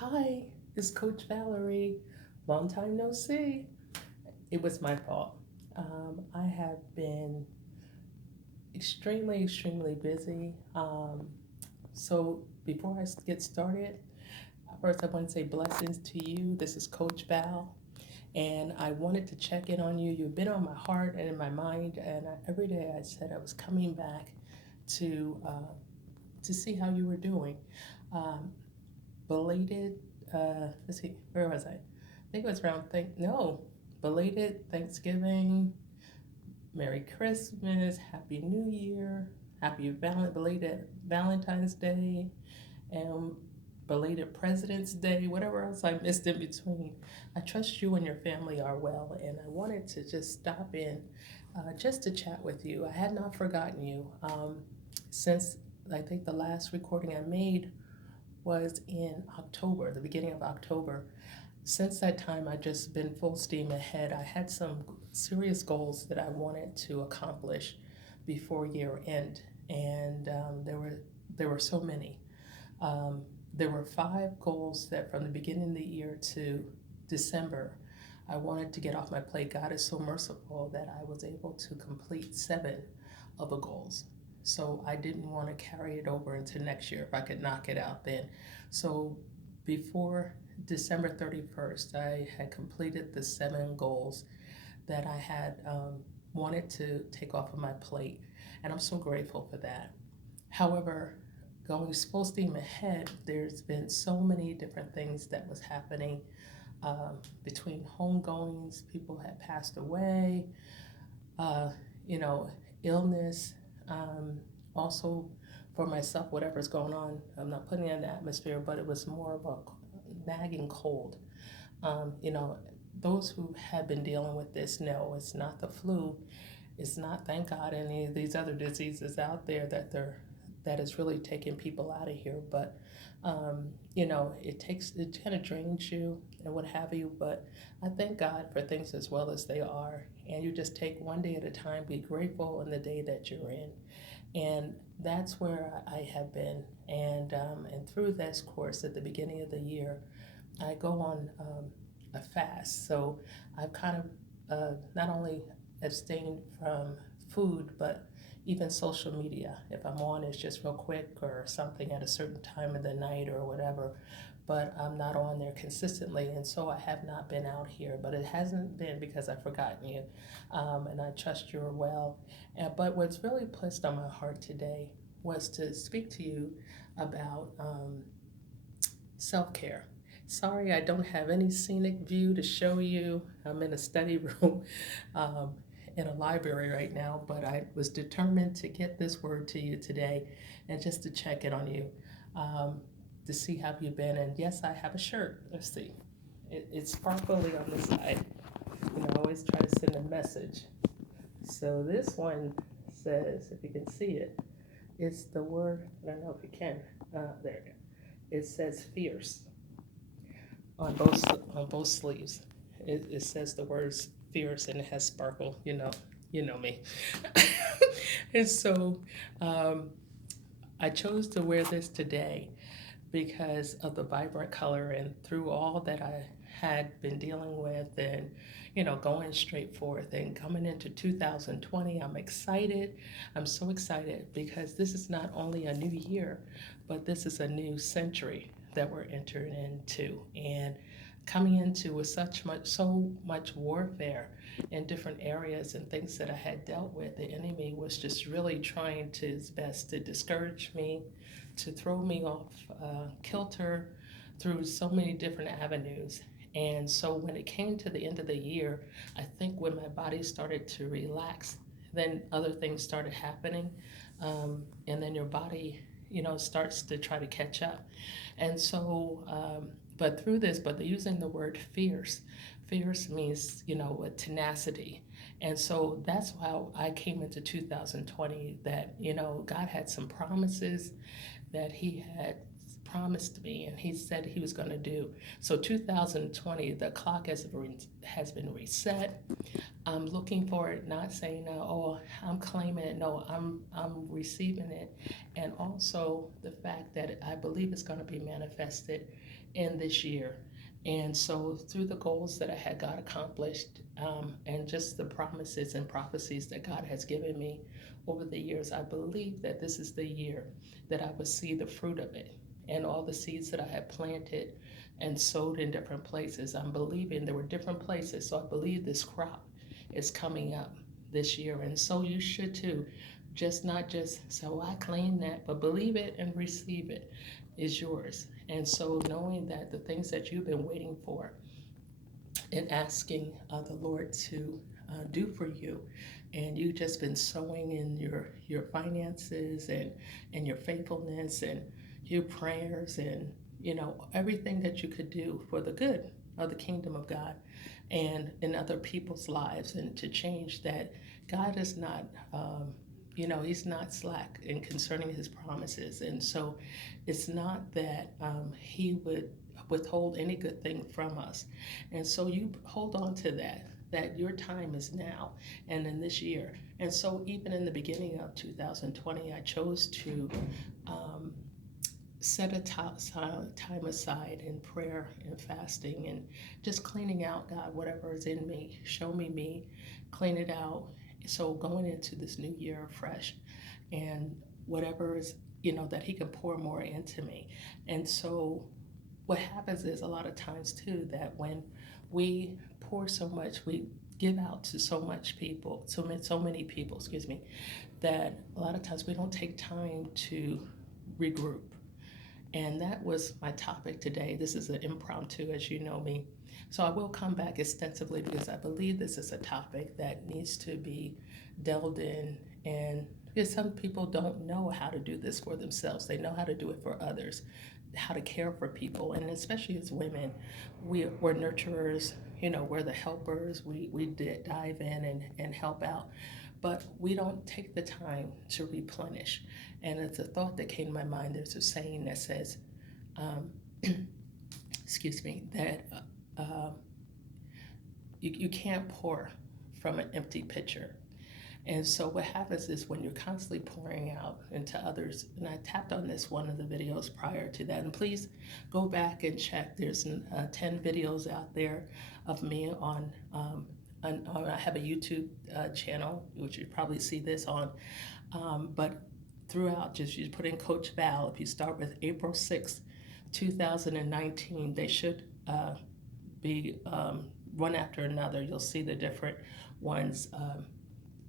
Hi, it's Coach Valerie. Long time no see. It was my fault. I have been extremely busy. So before I get started, first I want to say blessings to you. This is Coach Val, and I wanted to check in on you. You've been on my heart and in my mind, and every day I said I was coming back to uh, to see how you were doing. Um, Belated, let's see, where was I? Think it was around belated Thanksgiving, Merry Christmas, Happy New Year, belated Valentine's Day, and belated President's Day, whatever else I missed in between. I trust you and your family are well, and I wanted to just stop in just to chat with you. I had not forgotten you since I think the last recording I made was in October, the beginning of October. Since that time, I've just been full steam ahead. I had some serious goals that I wanted to accomplish before year end, and there were so many. Um, there were five goals that from the beginning of the year to December, I wanted to get off my plate. God is so merciful that I was able to complete seven of the goals. So I didn't want to carry it over into next year if I could knock it out then. So before December 31st, I had completed the seven goals that I had wanted to take off of my plate. And I'm so grateful for that. However, going full steam ahead, there's been so many different things that was happening between homegoings, people had passed away, uh, you know, illness. Um, Also, for myself, whatever's going on, I'm not putting it in the atmosphere, but it was more of a nagging cold. You know, those who have been dealing with this know it's not the flu. It's not, thank God, any of these other diseases out there that is really taking people out of here. But you know, it kind of drains you and what have you. But I thank God for things as well as they are, and you just take one day at a time. Be grateful in the day that you're in, and that's where I have been. And through this course at the beginning of the year, I go on a fast. So I've kind of not only abstained from food, but even social media. If I'm on, it's just real quick or something at a certain time of the night or whatever. But I'm not on there consistently, and so I have not been out here. But it hasn't been because I've forgotten you, and I trust you're well. But what's really placed on my heart today was to speak to you about self care. Sorry, I don't have any scenic view to show you. I'm in a study room um, in a library right now, but I was determined to get this word to you today and just to check in on you um, to see how you've been. And yes, I have a shirt. Let's see. It's sparkly on the side. You know, I always try to send a message. So this one says, if you can see it, it's the word, I don't know if you can. There it is. It says fierce on both sleeves. It says the words fierce and it has sparkle. You know me. And so um, I chose to wear this today because of the vibrant color and through all that I had been dealing with and going straight forth and coming into 2020. I'm excited. I'm so excited because this is not only a new year, but this is a new century that we're entering into and coming into with so much warfare in different areas and things that I had dealt with. The enemy was just really trying to his best to discourage me, to throw me off kilter through so many different avenues. And so when it came to the end of the year, I think when my body started to relax, then other things started happening. And then your body, starts to try to catch up. And so, but through this, but using the word fierce, fierce means, with tenacity. And so that's how I came into 2020 that, God had some promises that he had promised me and he said he was going to do. So 2020, the clock has been reset. I'm looking for it, not saying, oh, I'm claiming it. No, I'm receiving it. And also the fact that I believe it's going to be manifested in this year. And so through the goals that I had got accomplished, and just the promises and prophecies that God has given me over the years, I believe that this is the year that I would see the fruit of it. And all the seeds that I had planted and sowed in different places, I'm believing there were different places. So I believe this crop is coming up this year. And so you should too. Just not just, so I claim that, but believe it and receive it is yours. And so knowing that the things that you've been waiting for and asking the Lord to do for you, and you've just been sowing in your finances and your faithfulness and your prayers and everything that you could do for the good of the kingdom of God and in other people's lives, and to change that. God is not he's not slack in concerning his promises. And so it's not that he would withhold any good thing from us. And so you hold on to that your time is now and in this year. And so even in the beginning of 2020, I chose to set a time aside in prayer and fasting and just cleaning out, God, whatever is in me, show me, clean it out. So going into this new year fresh, and whatever is, that he can pour more into me. And so what happens is a lot of times too, that when we pour so much, we give out to so many people, that a lot of times we don't take time to regroup. And that was my topic today. This is an impromptu, as you know me. So I will come back extensively because I believe this is a topic that needs to be delved in. And because some people don't know how to do this for themselves, they know how to do it for others, how to care for people. And especially as women, we're nurturers, we're the helpers. We dive in and help out. But we don't take the time to replenish. And it's a thought that came to my mind. There's a saying that says, that you can't pour from an empty pitcher. And so what happens is when you're constantly pouring out into others, and I tapped on this one of the videos prior to that, and please go back and check. There's 10 videos out there of me on I have a YouTube channel, which you probably see this on, but throughout, just you put in Coach Val. If you start with April 6th, 2019, they should be one after another. You'll see the different ones.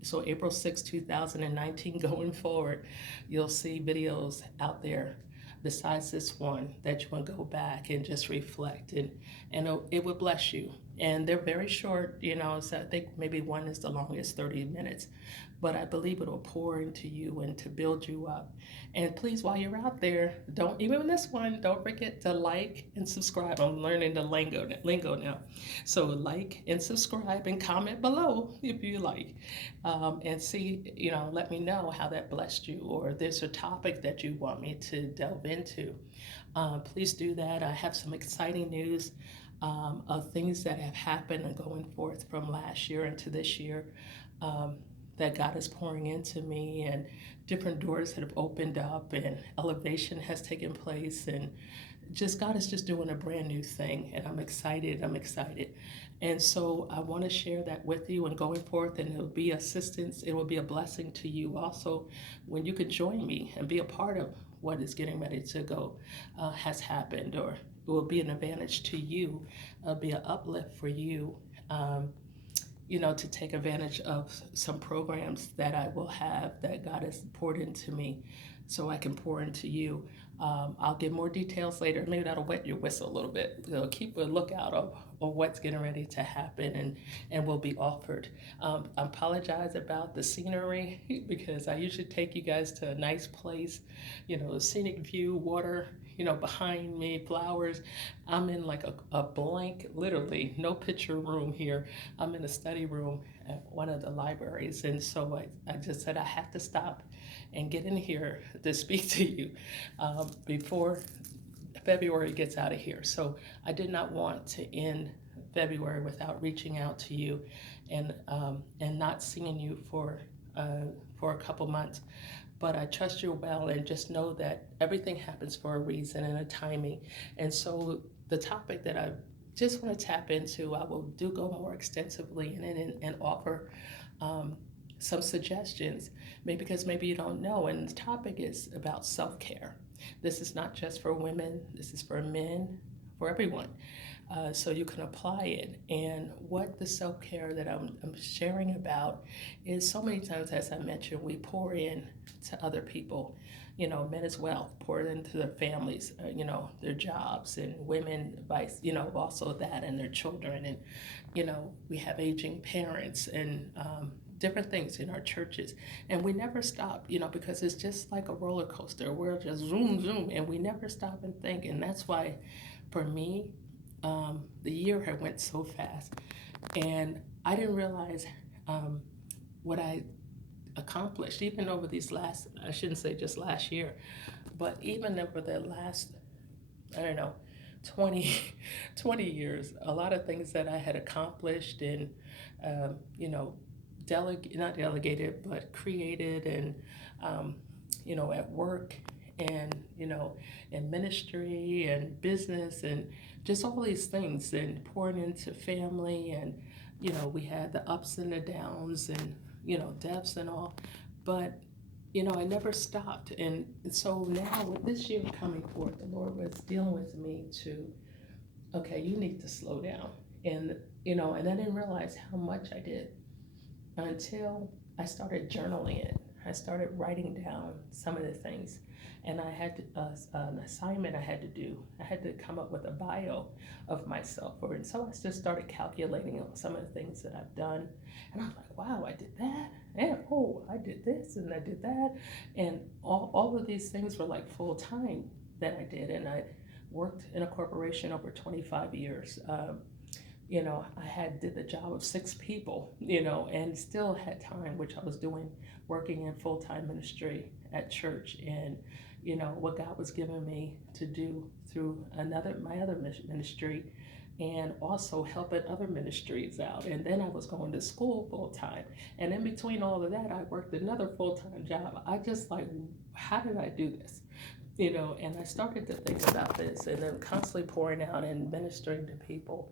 So April 6, 2019, going forward, you'll see videos out there besides this one that you want to go back and just reflect, and it would bless you. And they're very short, so I think maybe one is the longest, 30 minutes. But I believe it'll pour into you and to build you up. And please, while you're out there, even this one, don't forget to like and subscribe. I'm learning the lingo now. So like and subscribe and comment below if you like. And see, let me know how that blessed you, or if there's a topic that you want me to delve into. Please do that. I have some exciting news of things that have happened and going forth from last year into this year. That God is pouring into me, and different doors that have opened up, and elevation has taken place, and just God is just doing a brand new thing, and I'm excited. And so I want to share that with you and going forth, and it will be assistance. It will be a blessing to you also when you can join me and be a part of what is getting ready to go, has happened, or it will be an advantage to you, be an uplift for you. To take advantage of some programs that I will have that God has poured into me so I can pour into you. I'll give more details later. Maybe that'll wet your whistle a little bit. Keep a lookout of what's getting ready to happen and will be offered. I apologize about the scenery because I usually take you guys to a nice place, scenic view, water, behind me, flowers. I'm in like a blank, literally no picture room here. I'm in a study room at one of the libraries. And so I just said I have to stop and get in here to speak to you before February gets out of here. So I did not want to end February without reaching out to you and not seeing you for a couple months. But I trust you're well, and just know that everything happens for a reason and a timing. And so the topic that I just want to tap into, I will do go more extensively and offer um, some suggestions, maybe because maybe you don't know. And the topic is about self-care. This is not just for women, this is for men, for everyone. So you can apply it. And what the self-care that I'm sharing about is, so many times, as I mentioned, we pour in to other people, men as well, pour into their families, their jobs, and women, vice, also that, and their children. And, we have aging parents and different things in our churches. And we never stop, because it's just like a roller coaster. We're just zoom, zoom, and we never stop and think. And that's why, for me, the year had went so fast, and I didn't realize what I accomplished even over these last, I shouldn't say just last year, but even over the last, I don't know, 20 20 years, a lot of things that I had accomplished and um, you know not delegated, but created, and at work, and in ministry and business, and just all these things, and pouring into family. And we had the ups and the downs, and depths and all. But I never stopped. And so now, with this year coming forth, the Lord was dealing with me to, okay, you need to slow down. And and I didn't realize how much I did until I started journaling it. I started writing down some of the things, and I had an assignment I had to do. I had to come up with a bio of myself, and so I just started calculating on some of the things that I've done, and I was like, wow, I did that, and oh, I did this, and I did that, and all of these things were like full time that I did, and I worked in a corporation over 25 years. I had did the job of 6 people, and still had time, which I was doing, working in full-time ministry at church, and, what God was giving me to do through my other ministry, and also helping other ministries out. And then I was going to school full-time. And in between all of that, I worked another full-time job. I just like, how did I do this? And I started to think about this, and then constantly pouring out and ministering to people.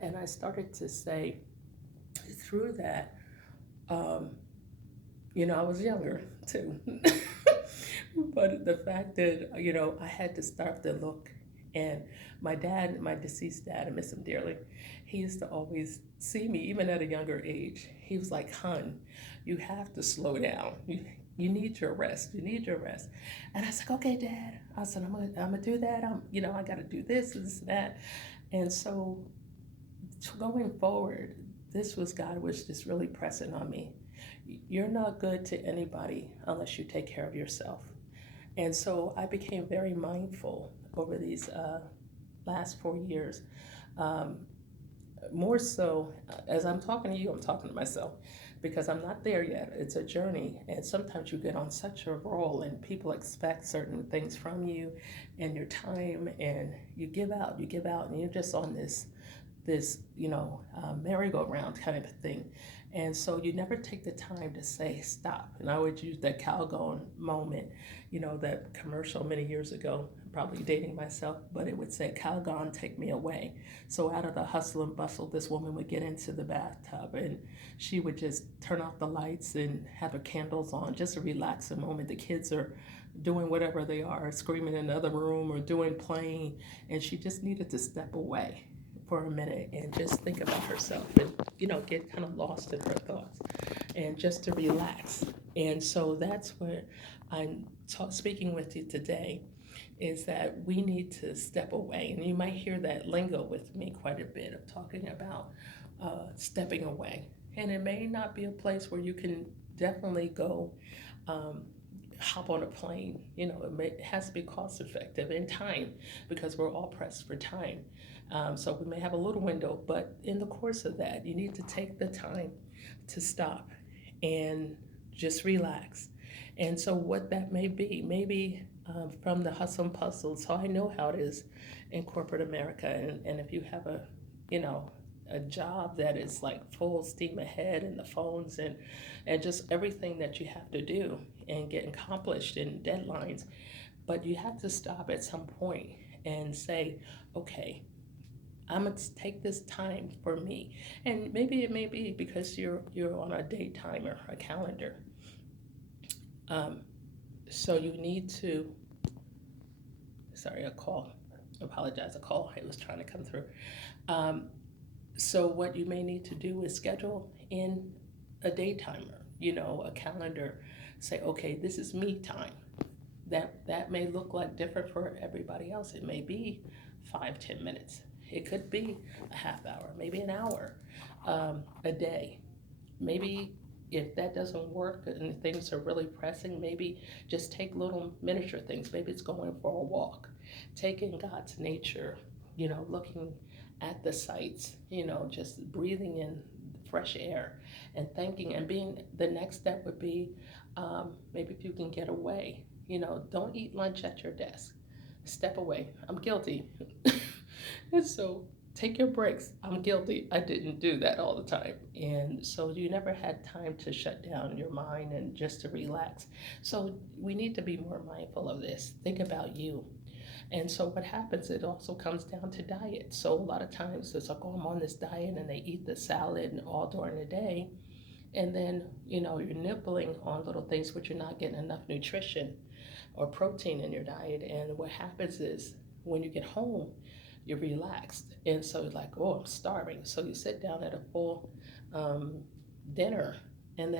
And I started to say, through that, I was younger too. But the fact that, I had to start to look. And my dad, my deceased dad, I miss him dearly, he used to always see me, even at a younger age. He was like, "Hun, you have to slow down. You need your rest. You need your rest." And I was like, "Okay, Dad." I said, I'm gonna do that. I got to do this and that." And so, going forward, God was just really pressing on me. You're not good to anybody unless you take care of yourself. And so I became very mindful over these last 4 years. Um, More so, as I'm talking to you, I'm talking to myself, because I'm not there yet. It's a journey, and sometimes you get on such a roll, and people expect certain things from you and your time, and you give out, and you're just on this merry-go-round kind of thing. And so you never take the time to say stop. And I would use that Calgon moment, that commercial many years ago, probably dating myself, but it would say, "Calgon, take me away." So out of the hustle and bustle, this woman would get into the bathtub, and she would just turn off the lights and have her candles on, just a relaxing moment. The kids are doing whatever they are, screaming in another room or playing, and she just needed to step away for a minute and just think about herself, and get kind of lost in her thoughts, and just to relax. And so that's what I'm speaking with you today, is that we need to step away. And you might hear that lingo with me quite a bit, of talking about stepping away. And it may not be a place where you can definitely go um, hop on a plane. It has to be cost effective in time, because we're all pressed for time. So we may have a little window, but in the course of that, you need to take the time to stop and just relax. And so what that may be, maybe from the hustle and bustle. So I know how it is in corporate America. And if you have you know, a job that is like full steam ahead and the phones and just everything that you have to do and get accomplished in deadlines, but you have to stop at some point and say, okay, I'm gonna take this time for me. And maybe it may be because you're on a day timer, a calendar. Um, so you need to, sorry, a call. Apologize, a call. It was trying to come through. Um, so what you may need to do is schedule in a day timer, a calendar. Say, okay, this is me time. That may look like different for everybody else. It may be 5, 10 minutes. It could be a half hour, maybe an hour, a day. Maybe if that doesn't work and things are really pressing, maybe just take little miniature things. Maybe it's going for a walk, taking God's nature, looking at the sights, just breathing in fresh air and thanking and being the next step would be maybe if you can get away, don't eat lunch at your desk. Step away. I'm guilty. And so take your breaks. I'm guilty. I didn't do that all the time. And so you never had time to shut down your mind and just to relax. So we need to be more mindful of this. Think about you. And so what happens, it also comes down to diet. So a lot of times it's like, oh, I'm on this diet and they eat the salad and all during the day. And then, you're nibbling on little things, but you're not getting enough nutrition or protein in your diet. And what happens is when you get home, you're relaxed. And so you're like, oh, I'm starving. So you sit down at a full um, dinner and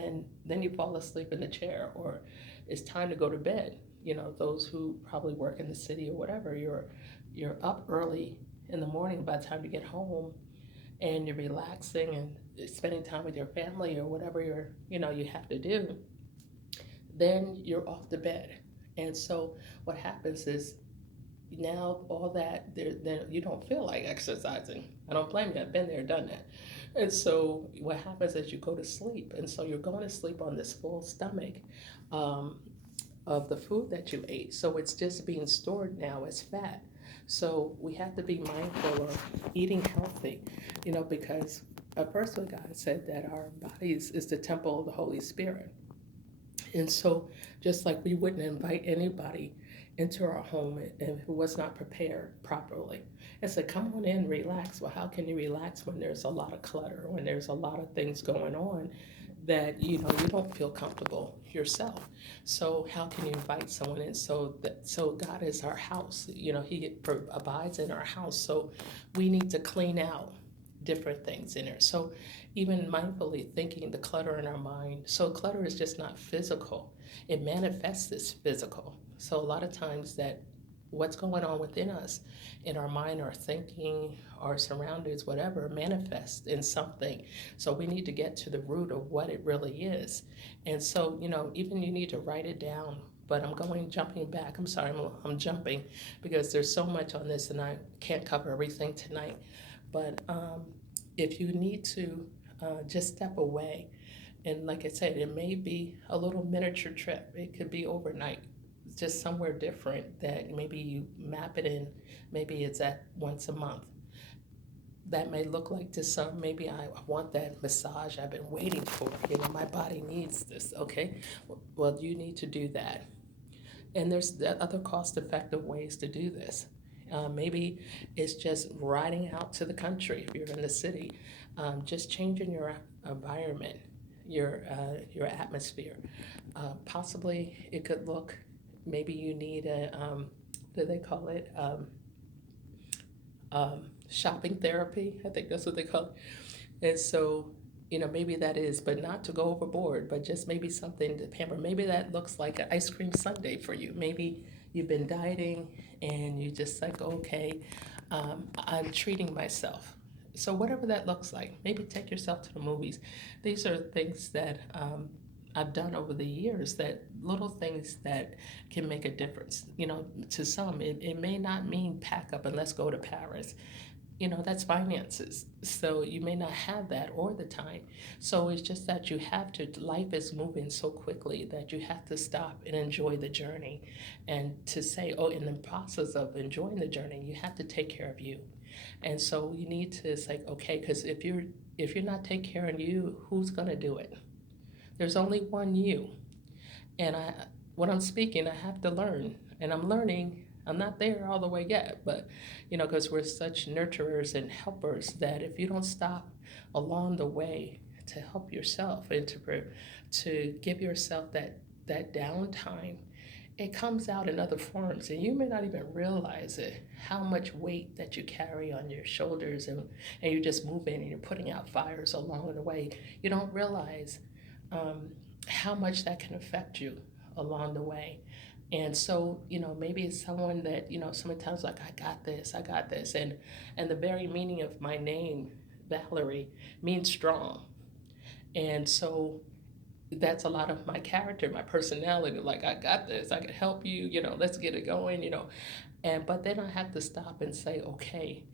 then you fall asleep in the chair or it's time to go to bed. Those who probably work in the city or whatever, you're up early in the morning by the time you get home and you're relaxing and spending time with your family or whatever you have to do, then you're off to bed. And so what happens is now all that then you don't feel like exercising. I don't blame you. I've been there, done that. And so what happens is you go to sleep, and so you're going to sleep on this full stomach um, of the food that you ate. So it's just being stored now as fat. So we have to be mindful of eating healthy, because first God said that our bodies is the temple of the Holy Spirit. And so just like we wouldn't invite anybody into our home who was not prepared properly. And said, come on in, relax. Well, how can you relax when there's a lot of clutter, when there's a lot of things going on that you don't feel comfortable yourself? So how can you invite someone in? So God is our house. He abides in our house. So we need to clean out different things in there. So even mindfully thinking the clutter in our mind. So clutter is just not physical. It manifests as physical. So a lot of times that what's going on within us, in our mind, our thinking, our surroundings, whatever, manifests in something. So we need to get to the root of what it really is. And so, even you need to write it down. But jumping back. I'm sorry, I'm jumping because there's so much on this and I can't cover everything tonight. But if you need to just step away, and like I said, it may be a little miniature trip. It could be overnight, just somewhere different that maybe you map it in. Maybe it's at once a month. That may look like to some, maybe I want that massage I've been waiting for. My body needs this, okay? Well, you need to do that. And there's other cost-effective ways to do this. Maybe it's just riding out to the country if you're in the city, just changing your environment, your atmosphere. Possibly it could look, maybe you need what do they call it? Shopping therapy. I think that's what they call it. And so, maybe that is, but not to go overboard, but just maybe something to pamper. Maybe that looks like an ice cream sundae for you. Maybe you've been dieting and you just like, okay, I'm treating myself. So whatever that looks like, maybe take yourself to the movies. These are things that I've done over the years, that little things that can make a difference. To some, it may not mean pack up and let's go to Paris. that's finances. So you may not have that or the time. So it's just that you have to, life is moving so quickly that you have to stop and enjoy the journey. And to say, oh, in the process of enjoying the journey, you have to take care of you. And so you need to say, okay, because if you're not taking care of you, who's gonna do it? There's only one you. And when I'm speaking, I have to learn, and I'm learning. I'm not there all the way yet, but because we're such nurturers and helpers that if you don't stop along the way to help yourself and to give yourself that downtime, it comes out in other forms, and you may not even realize it. How much weight that you carry on your shoulders, and you're just moving and you're putting out fires along the way. You don't realize um, how much that can affect you along the way. And so, maybe it's someone that, sometimes like, I got this. And the very meaning of my name, Valerie, means strong. And so that's a lot of my character, my personality. Like, I got this, I can help you, let's get it going. But then I have to stop and say, okay,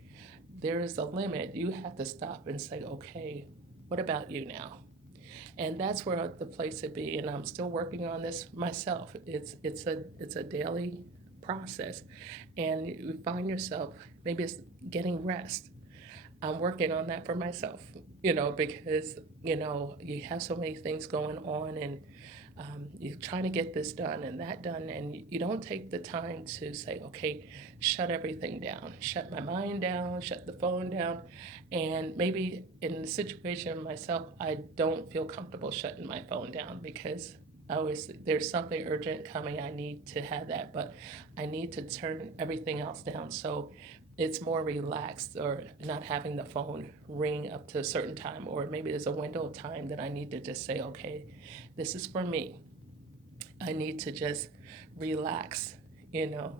there is a limit. You have to stop and say, okay, what about you now? And that's where the place to be. And I'm still working on this myself. It's a daily process, and you find yourself, maybe it's getting rest. I'm working on that for myself, because you have so many things going on, and you're trying to get this done and that done, and you don't take the time to say, okay, shut everything down, shut my mind down, shut the phone down. And maybe in the situation myself, I don't feel comfortable shutting my phone down because there's something urgent coming. I need to have that, but I need to turn everything else down. So it's more relaxed, or not having the phone ring up to a certain time, or maybe there's a window of time that I need to just say, okay, this is for me. I need to just relax.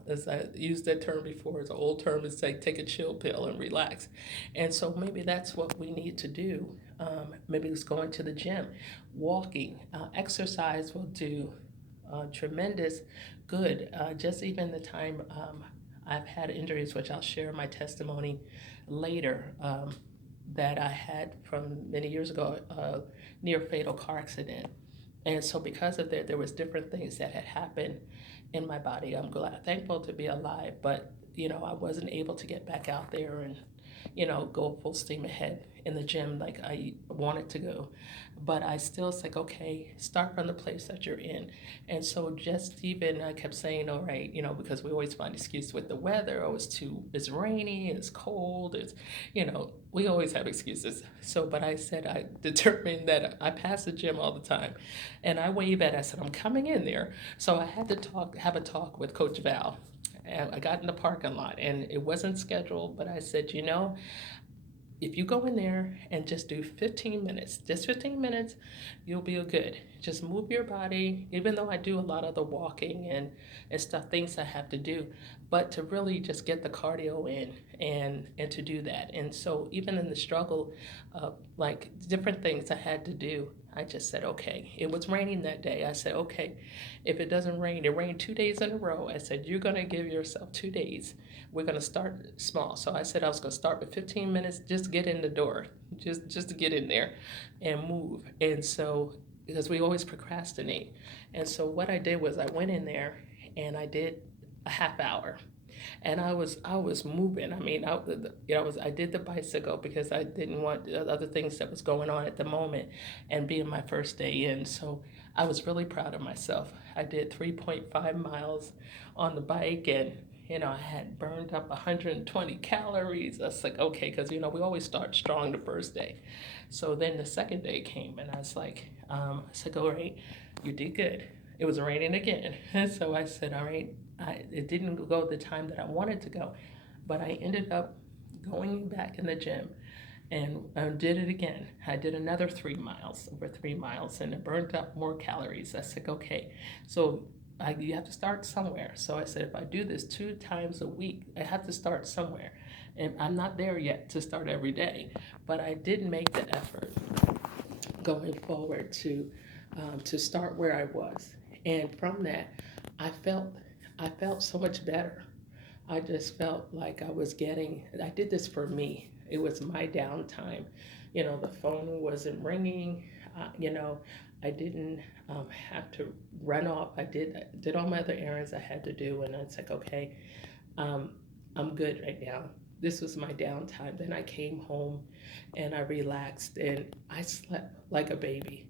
As I used that term before, it's an old term, it's like take a chill pill and relax. And so maybe that's what we need to do. Maybe it's going to the gym, walking, exercise will do tremendous good. Just even the time I've had injuries, which I'll share my testimony later, that I had from many years ago, a near fatal car accident. And so because of that, there was different things that had happened in my body. I'm thankful to be alive, but I wasn't able to get back out there and go full steam ahead in the gym like I wanted to go. But I still was like, okay, start from the place that you're in. And so just even I kept saying, all right, because we always find excuse with the weather. Oh, it's rainy, it's cold, we always have excuses. So, but I said, I determined that I pass the gym all the time. And I wave at it, I said, I'm coming in there. So I had to have a talk with Coach Val. And I got in the parking lot, and it wasn't scheduled, but I said, if you go in there and just do 15 minutes, just 15 minutes, you'll be good. Just move your body, even though I do a lot of the walking and stuff, things I have to do, but to really just get the cardio in and to do that. And so even in the struggle of like different things I had to do, I just said, okay, it was raining that day. I said, okay, if it doesn't rain, it rained 2 days in a row. I said, you're going to give yourself 2 days. We're going to start small. So I said I was going to start with 15 minutes, just get in the door, just to get in there and move. And so, because we always procrastinate. And so what I did was I went in there and I did a half hour. And I was moving. I mean, I did the bicycle because I didn't want other things that was going on at the moment, and being my first day in. So I was really proud of myself. I did 3.5 miles on the bike, and I had burned up 120 calories. I was like, okay, because we always start strong the first day. So then the second day came, and I was like, all right, you did good. It was raining again. So I said, all right, it didn't go the time that I wanted to go, but I ended up going back in the gym and did it again. I did another 3 miles, over 3 miles, and it burned up more calories. I said, okay, so you have to start somewhere. So I said, if I do this 2 times a week, I have to start somewhere. And I'm not there yet to start every day, but I did make the effort going forward to start where I was. And from that, I felt I felt so much better. I just felt like I did this for me. It was my downtime. The phone wasn't ringing. I didn't have to run off. I did all my other errands I had to do, and it's like, okay, um, I'm good right now. This was my downtime. Then I came home and I relaxed and I slept like a baby.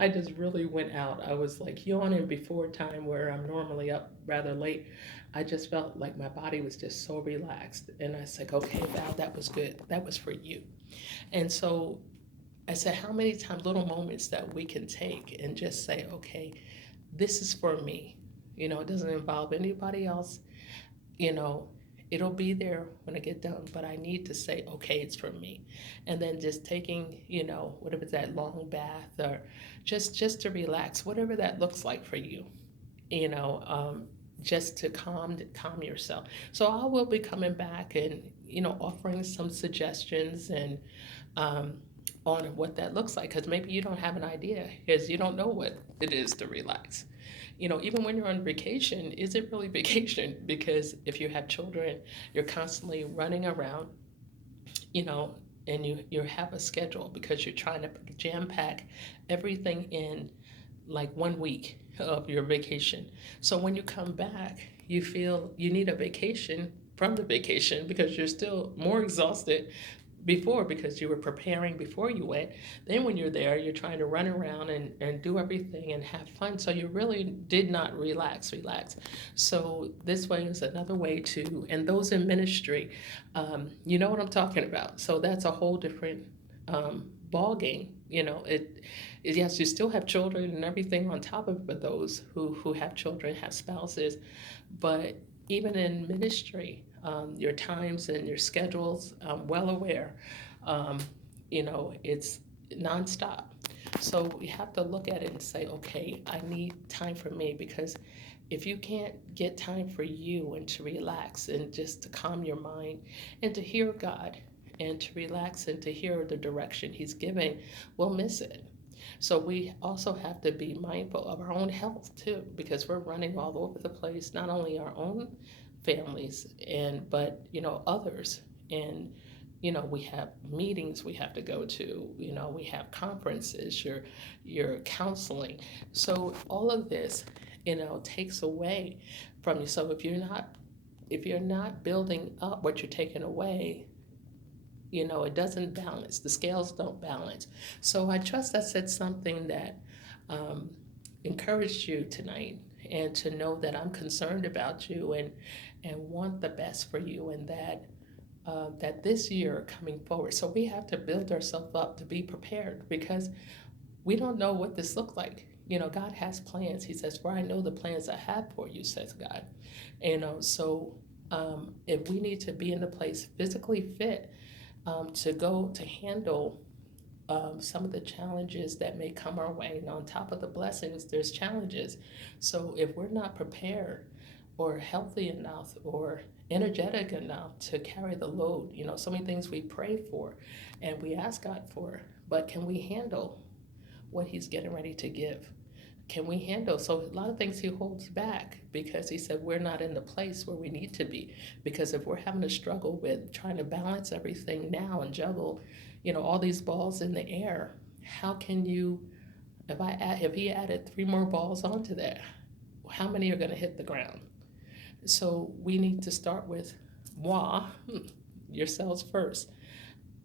I just really went out. I was like yawning before time where I'm normally up rather late. I just felt like my body was just so relaxed. And I was like, okay, Val, that was good. That was for you. And so I said, how many times, little moments that we can take and just say, okay, this is for me. It doesn't involve anybody else. you know, it'll be there when I get done, but I need to say, okay, it's for me. And then just taking, whatever it's that long bath or just to relax, whatever that looks like for you, you know, um, just to calm yourself. So I will be coming back and, offering some suggestions and um, on what that looks like, because maybe you don't have an idea, because you don't know what it is to relax. Even when you're on vacation, is it really vacation? Because if you have children, you're constantly running around, you know, and you have a schedule because you're trying to jam pack everything in like 1 week of your vacation. So when you come back, you feel you need a vacation from the vacation because you're still more exhausted before because you were preparing before you went. Then when you're there, you're trying to run around and do everything and have fun. So you really did not relax. So this way is another way to, and those in ministry, you know what I'm talking about. So that's a whole different ball game. Yes, you still have children and everything on top of it, but those who have children have spouses. But even in ministry, your times and your schedules, I'm well aware. Um, it's nonstop. So we have to look at it and say, okay, I need time for me, because if you can't get time for you and to relax and just to calm your mind and to hear God and to relax and to hear the direction He's giving, we'll miss it. So we also have to be mindful of our own health too, because we're running all over the place, not only our own families but others. And we have meetings we have to go to, we have conferences, your counseling. So all of this takes away from you. So if you're not building up what you're taking away, it doesn't balance. The scales don't balance. So I trust I said something that um, encouraged you tonight, and to know that I'm concerned about you and want the best for you, and that this year coming forward. So we have to build ourselves up to be prepared, because we don't know what this looks like. God has plans. He says, "For I know the plans I have for you," says God. So if we need to be in the place physically fit to go to handle some of the challenges that may come our way. And on top of the blessings, there's challenges. So if we're not prepared or healthy enough or energetic enough to carry the load, so many things we pray for and we ask God for, but can we handle what He's getting ready to give? Can we handle? So a lot of things He holds back because He said we're not in the place where we need to be. Because if we're having to struggle with trying to balance everything now and juggle, all these balls in the air, how can you? If He added 3 more balls onto that, how many are going to hit the ground? So we need to start with moi, yourselves first,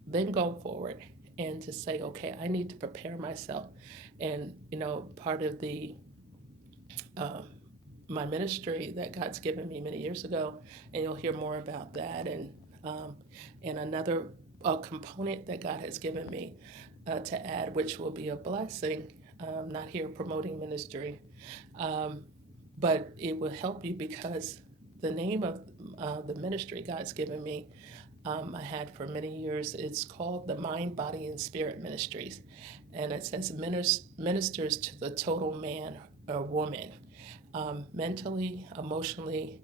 then go forward and to say, okay, I need to prepare myself. And part of the uh, my ministry that God's given me many years ago, and you'll hear more about that. And another component that God has given me to add, which will be a blessing. Not here promoting ministry, um, but it will help you, because the name of the ministry God's given me, I had for many years. It's called the Mind, Body, and Spirit Ministries. And it says ministers to the total man or woman, mentally, emotionally,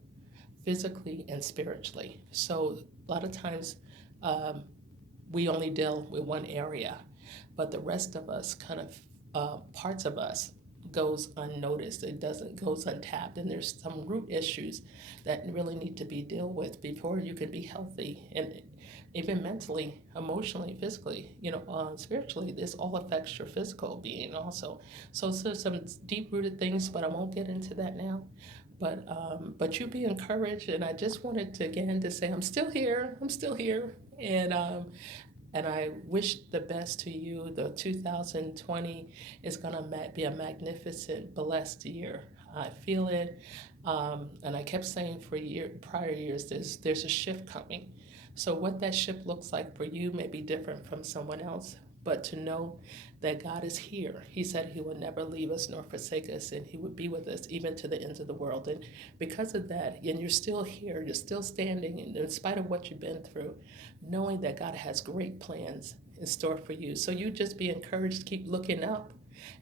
physically, and spiritually. So a lot of times um, we only deal with one area, but the rest of us kind of parts of us, goes unnoticed. It doesn't goes untapped, and there's some root issues that really need to be dealt with before you can be healthy, and even mentally, emotionally, physically, spiritually. This all affects your physical being also. So some deep rooted things, but I won't get into that now. But you be encouraged, and I just wanted to again to say I'm still here. I'm still here, and I wish the best to you. The 2020 is going to be a magnificent, blessed year. I feel it. And I kept saying for prior years, there's a shift coming. So what that shift looks like for you may be different from someone else. But to know that God is here. He said he would never leave us nor forsake us, and he would be with us even to the ends of the world. And because of that, and you're still here, you're still standing, and in spite of what you've been through, knowing that God has great plans in store for you. So you just be encouraged, keep looking up,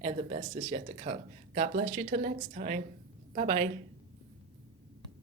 and the best is yet to come. God bless you till next time. Bye bye.